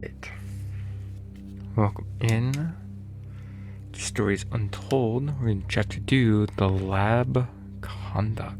It. Welcome in to Stories Untold. We're in Chapter 2, The Lab Conduct.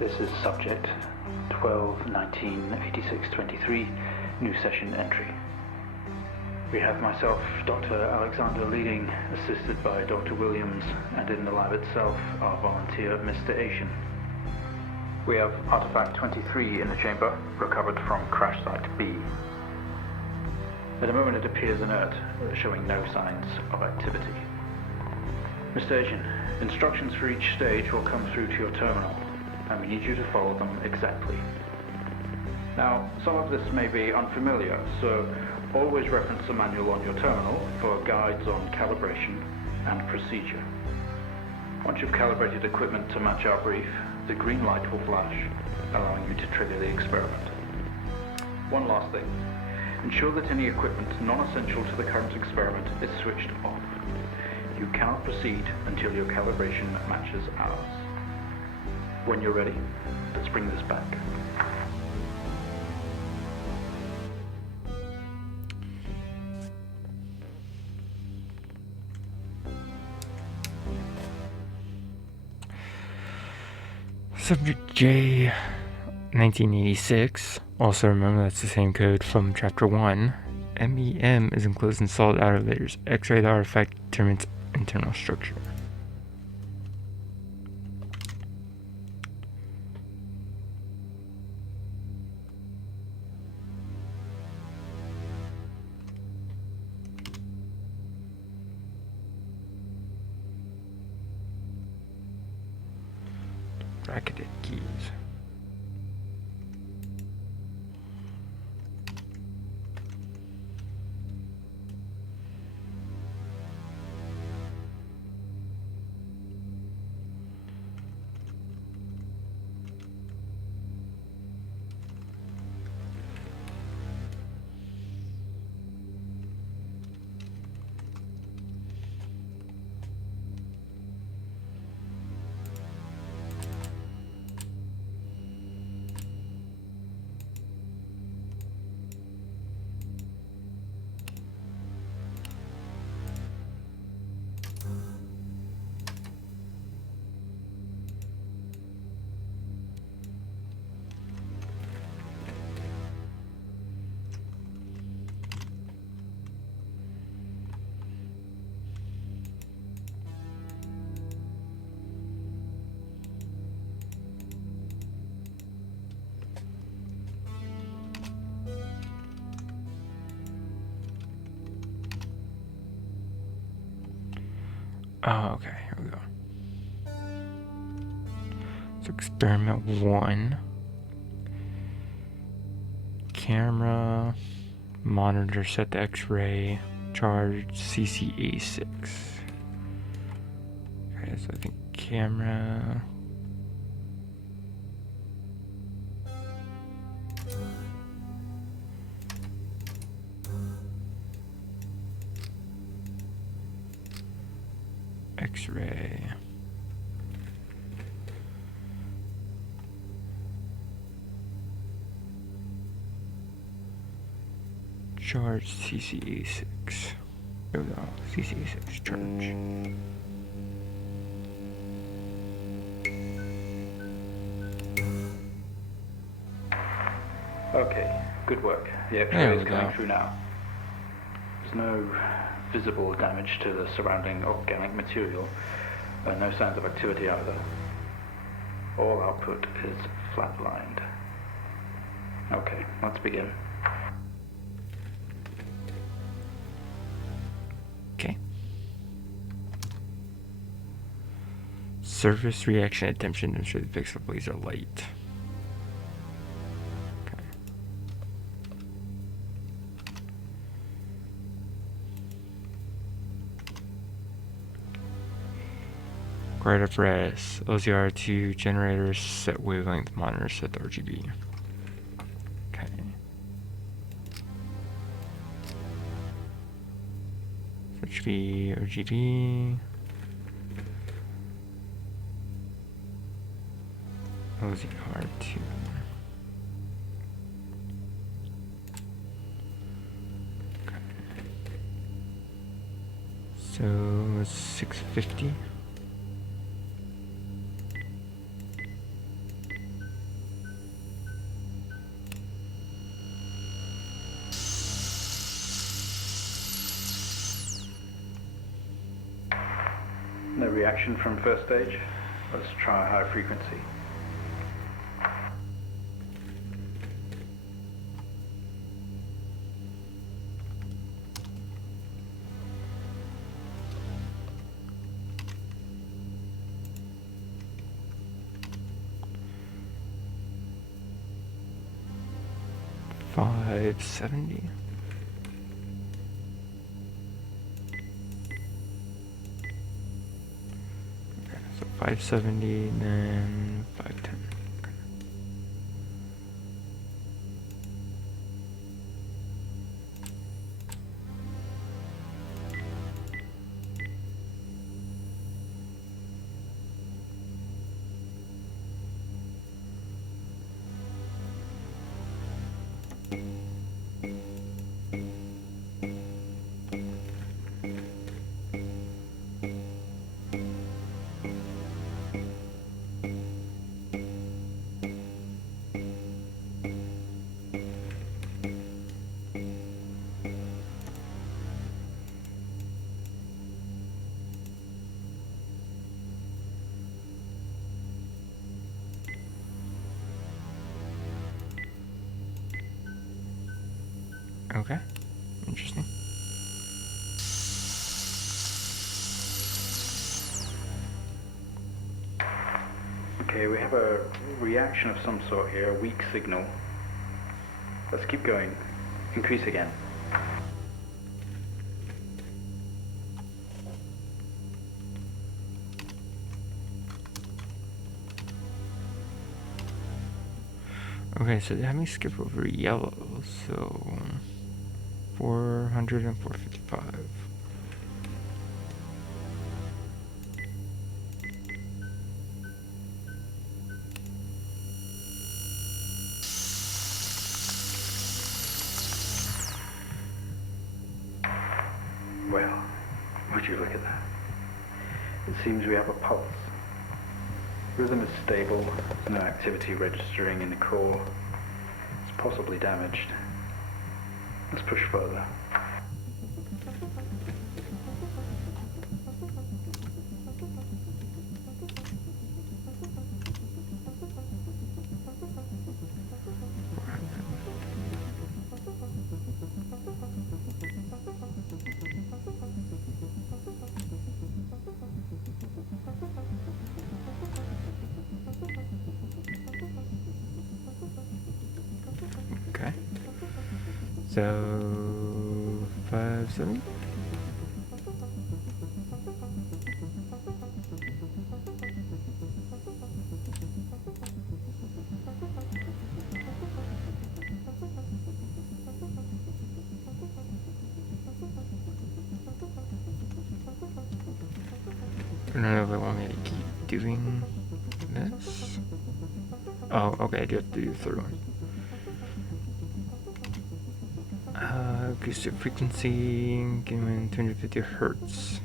This is subject 12-19-86-23, new session entry. We have myself, Dr. Alexander leading, assisted by Dr. Williams, and in the lab itself, our volunteer, Mr. Asian. We have artifact 23 in the chamber, recovered from crash site B. At the moment it appears inert, showing no signs of activity. Mr. Asian, instructions for each stage will come through to your terminal, and we need you to follow them exactly. Now, some of this may be unfamiliar, so always reference the manual on your terminal for guides on calibration and procedure. Once you've calibrated equipment to match our brief, the green light will flash, allowing you to trigger the experiment. One last thing. Ensure that any equipment non-essential to the current experiment is switched off. You cannot proceed until your calibration matches ours. When you're ready, let's bring this back. Subject J, 1986. Also remember that's the same code from Chapter 1. MEM is enclosed in solid outer layers. X-ray the artifact determines internal structure. Bracketed keys. Oh, okay, here we go. So experiment 1. Camera, monitor set to X-ray, charge CCA6. Okay, so I think camera. X-ray. Charge CCA6. There we go. CCA6 charge. Okay, good work. The X-ray is coming through now. There's no visible damage to the surrounding organic material, and no signs of activity either. All output is flatlined. Okay, let's begin. Okay. Surface reaction attention to ensure the pixel blaze are light. Okay. Required apparatus. OCR2 generators, set wavelength monitor, set to RGB. Okay. So it should be RGB. OCR2. Okay. So 650. No reaction from first stage. Let's try high frequency. $570. Okay, so 570, then 510. Okay, interesting. Okay, we have a reaction of some sort here, a weak signal. Let's keep going. Increase again. Okay, so they have me skip over yellow, so 400 and 455. Well, would you look at that? It seems we have a pulse. Rhythm is stable, no activity registering in the core. It's possibly damaged. Let's push further. Okay. So 570. I don't know if I want me to keep doing this. Oh, okay, I do have to do the third one. Acoustic frequency, given 250 hertz.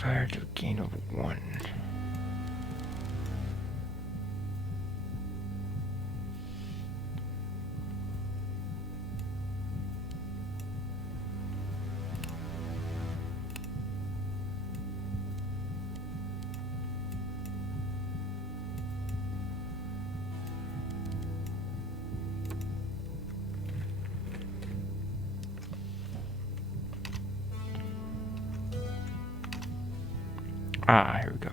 Fire to a gain of 1. Ah, here we go.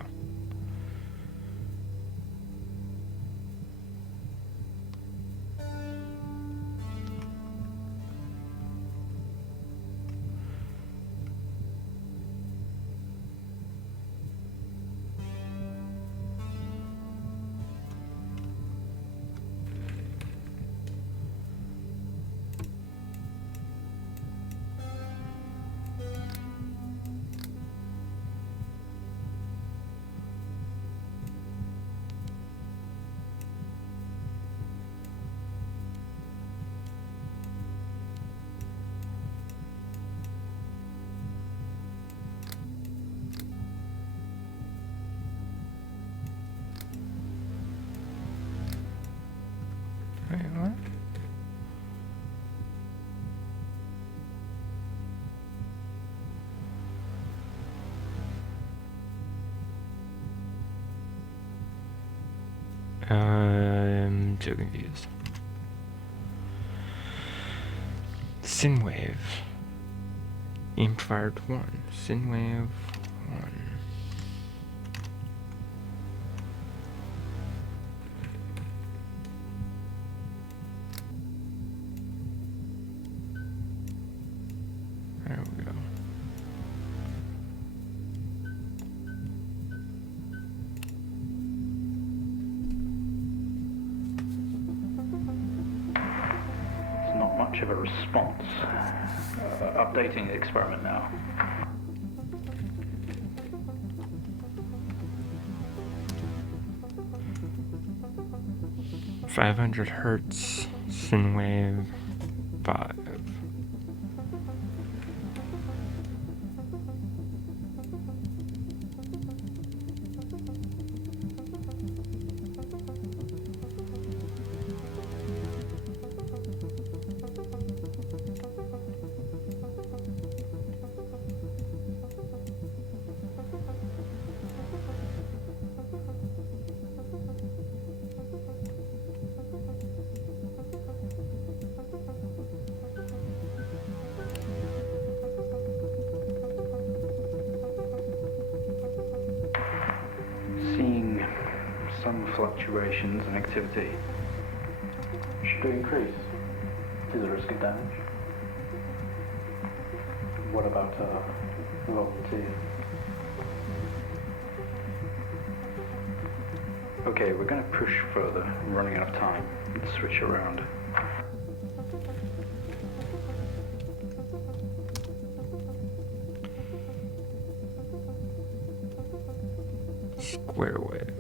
Wait, what? I'm so confused. Synwave. Aim fired 1. Synwave 1. There we go. It's not much of a response. Updating the experiment now. Hertz. Synwave 5. Seeing some fluctuations in activity. Should we increase? Is there a risk of damage? What about velocity? Okay, we're going to push further. I'm running out of time. Let's switch around. Square wave.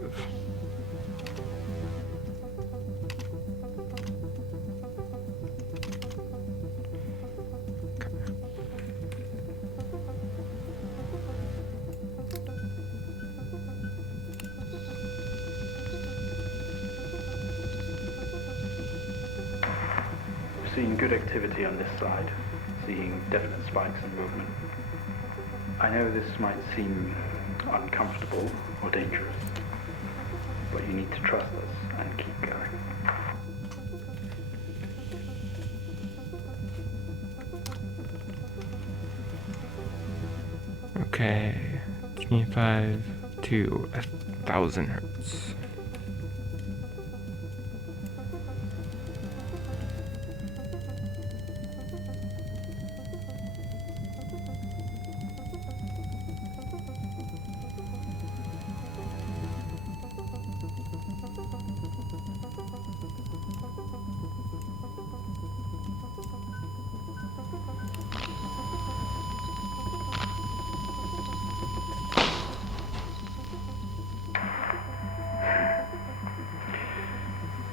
Seeing good activity on this side, seeing definite spikes in movement. I know this might seem uncomfortable or dangerous, but you need to trust us and keep going. Okay, 25 to 1,000 hertz.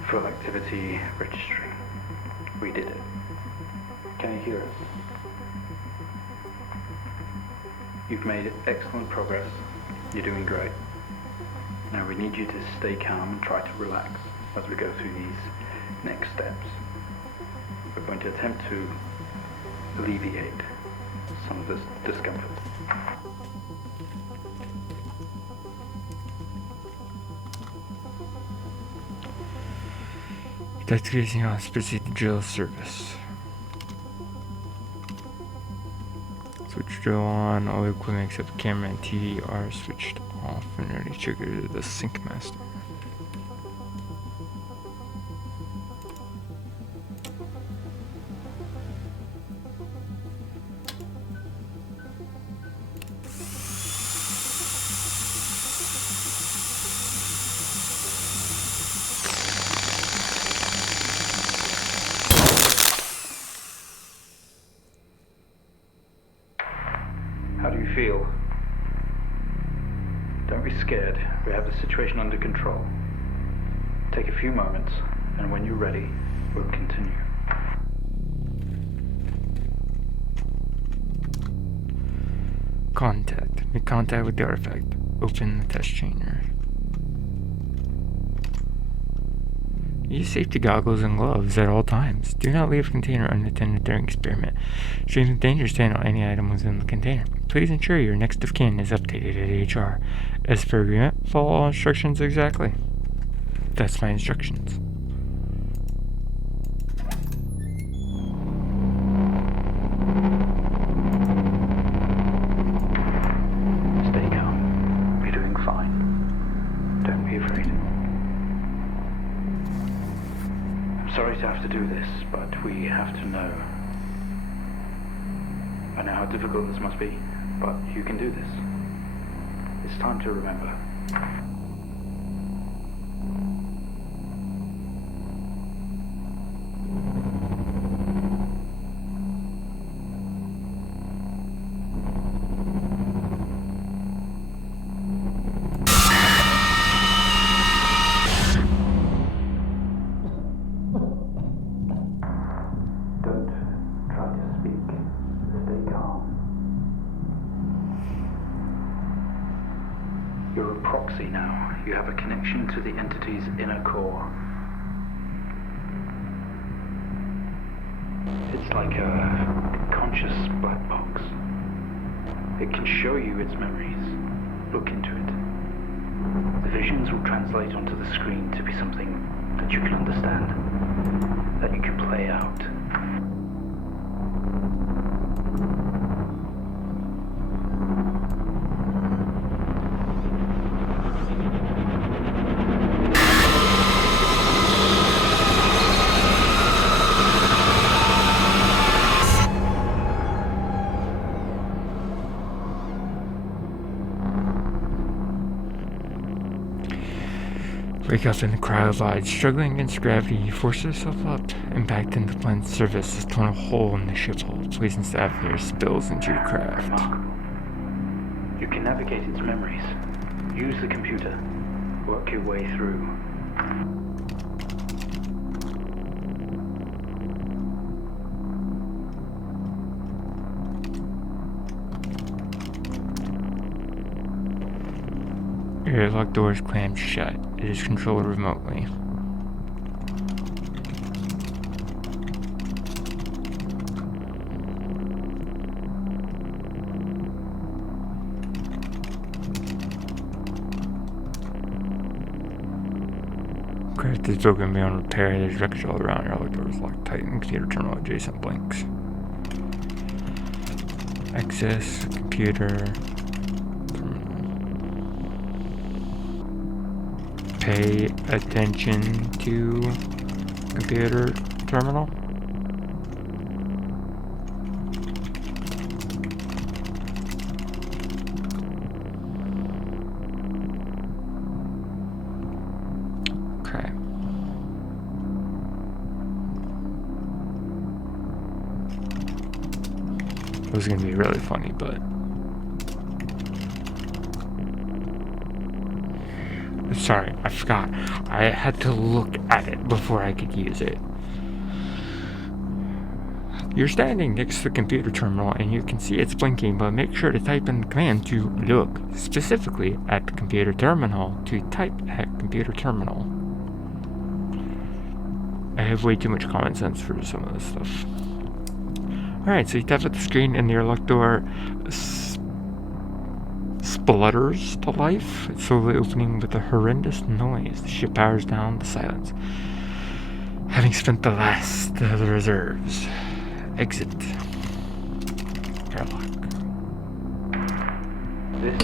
Full activity registering. We did it. Can you hear us? You've made excellent progress. You're doing great. Now we need you to stay calm and try to relax as we go through these next steps. We're going to attempt to alleviate some of this discomfort. Investigating us, proceed to drill service. Switch drill on, all equipment except the camera and TV are switched off and ready to trigger the sync master. How do you feel? Don't be scared. We have the situation under control. Take a few moments, and when you're ready, we'll continue. Contact. Make contact with the artifact. Open the test chamber. Use safety goggles and gloves at all times. Do not leave a container unattended during experiment. Streams of danger to handle any item within the container. Please ensure your next of kin is updated at HR. As per agreement, follow all instructions exactly. That's my instructions. Stay calm. You're doing fine. Don't be afraid. I'm sorry to have to do this, but we have to know. I know how difficult this must be, but you can do this. It's time to remember. Don't try to speak. Stay calm. You're a proxy now. You have a connection to the entity's inner core. It's like a conscious black box. It can show you its memories. Look into it. The visions will translate onto the screen to be something that you can understand, that you can play out. Wake up in the crowd lodge. Struggling against gravity, you force yourself up. Impact into the planet's surface has torn a hole in the ship hull. Poison sapphire spills into your craft. Remarkable. You can navigate its memories. Use the computer. Work your way through. Your airlock door is clamped shut. It is controlled remotely. Craft is broken beyond repair. There's wreckage all around. Your airlock door is locked tight and computer terminal adjacent blinks. Access computer. Pay attention to computer terminal. Okay. It was gonna be really funny, but sorry, I forgot. I had to look at it before I could use it. You're standing next to the computer terminal and you can see it's blinking, but make sure to type in the command to look specifically at the computer terminal to type at computer terminal. I have way too much common sense for some of this stuff. Alright, so you tap at the screen and the airlock door splutters to life, slowly opening with a horrendous noise. The ship powers down to silence. Having spent the last of the reserves, exit airlock. This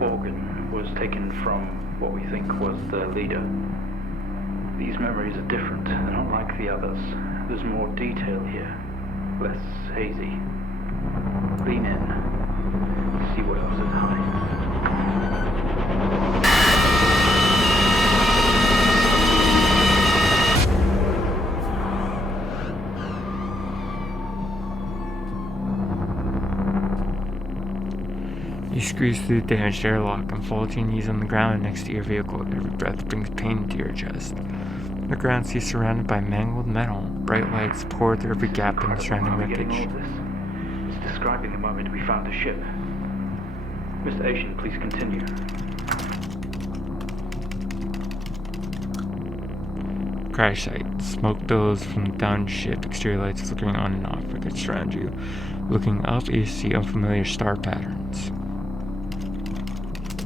organ was taken from what we think was the leader. These memories are different. They're not like the others. There's more detail here, less hazy. Lean in. See what else is hiding. You squeeze through the damaged airlock and fall to your knees on the ground next to your vehicle. Every breath brings pain to your chest. The ground seems surrounded by mangled metal. Bright lights pour through every gap in the surrounding wreckage. It's describing the moment we found the ship. Mr. Asian, please continue. Crash site. Smoke billows from the downed ship. Exterior lights flickering on and off. Wreckage surround you. Looking up, you see unfamiliar star patterns.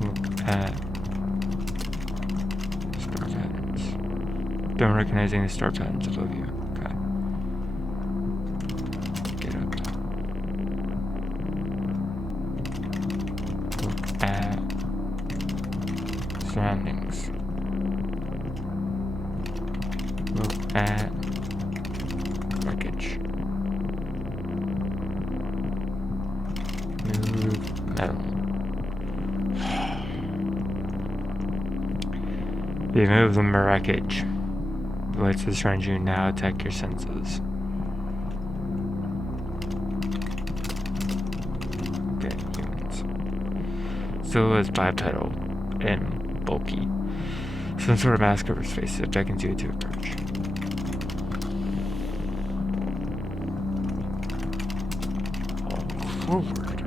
Look at star patterns. Don't recognize any star patterns above you. Okay. Get up. Look at surroundings. Look at wreckage. Move metal. You move the wreckage. The lights that surround you now attack your senses. Okay, humans. Silhouette's bipedal and bulky. Some sort of mask over his face that beckons you to approach. All forward.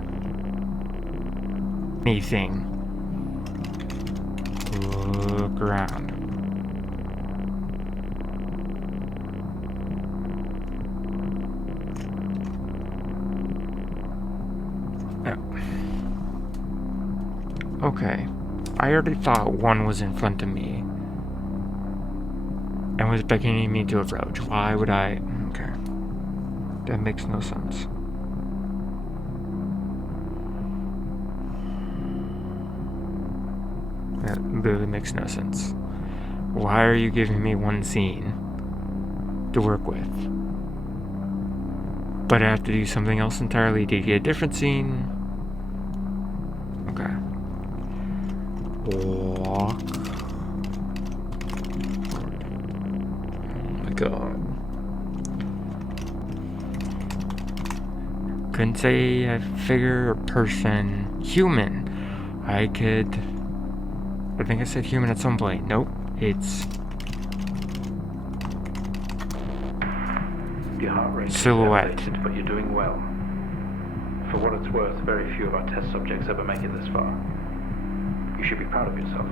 Anything. Look around. Okay. I already thought one was in front of me and was beckoning me to approach. Why would I? Okay. That makes no sense. That literally makes no sense. Why are you giving me one scene to work with? But I have to do something else entirely to get a different scene? Okay. Walk. Oh my god. Couldn't say a figure or person. Human. I think I said human at some point. Nope. It's Your heart rate silhouette. is elevated, but you're doing well. For what it's worth, very few of our test subjects ever make it this far. You should be proud of yourself.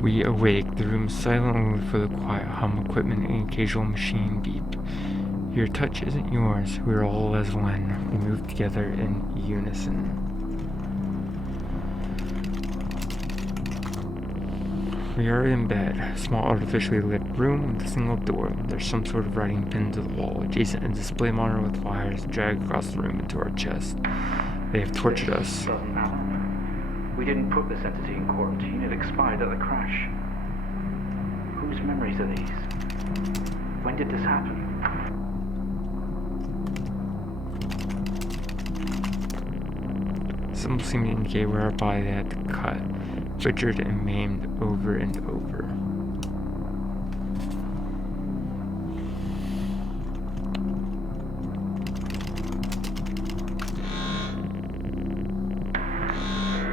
We awake, the room silent only for the quiet hum of equipment and occasional machine beep. Your touch isn't yours, we are all as one. We move together in unison. We are in bed, a small artificially lit room with a single door. There's some sort of writing pinned to the wall, adjacent a display monitor with wires dragged across the room into our chest. They have tortured us. Doesn't matter. We didn't put this entity in quarantine. It expired at the crash. Whose memories are these? When did this happen? Some seem to indicate where our body had to cut, butchered and maimed over and over.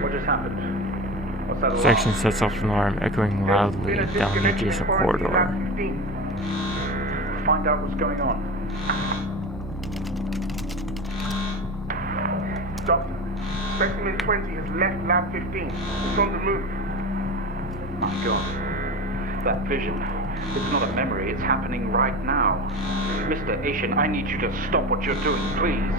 What just happened? What's that? Section sets off an alarm, echoing loudly down the adjacent corridor. Find out what's going on. Doctor, specimen 20 has left lab 15. It's on the move. My God. That vision. It's not a memory, it's happening right now. Mr. Asian, I need you to stop what you're doing, please.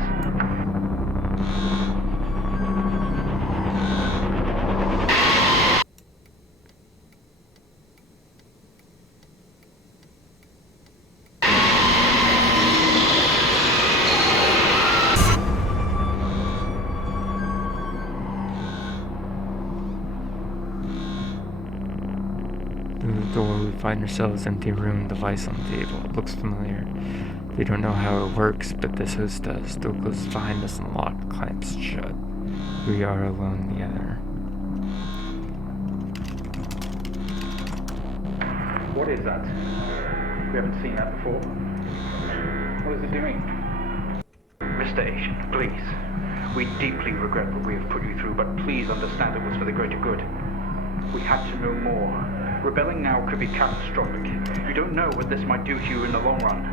Through the door, we find ourselves in an empty room, device on the table. It looks familiar. They don't know how it works, but this host does. Door closes behind us and locked, clamps shut. We are alone together. What is that? We haven't seen that before. What is it doing? Mr. Asian, please. We deeply regret what we have put you through, but please understand it was for the greater good. We had to know more. Rebelling now could be catastrophic. You don't know what this might do to you in the long run.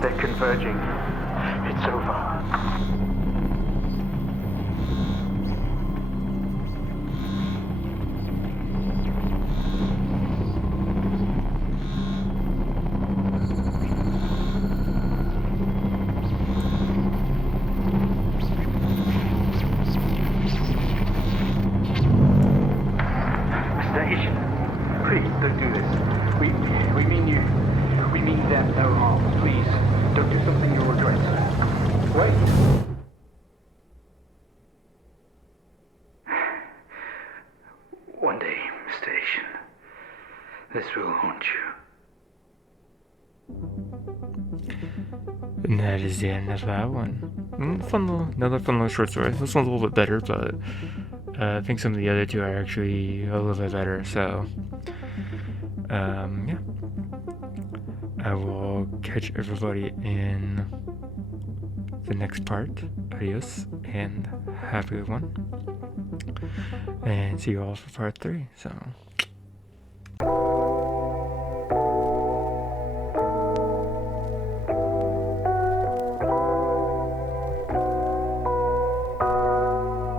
They're converging. It's over. Mr. Asian, please don't do this. We mean you. We mean them no harm. Please, don't do something you'll regret. Wait. One day, Mr. Asian, this will haunt you. And that is the end of that one. Another fun little short story. This one's a little bit better, but I think some of the other two are actually a little bit better. So, yeah. I will catch everybody in the next part. Adios, and have a good one. And see you all for part 3. So.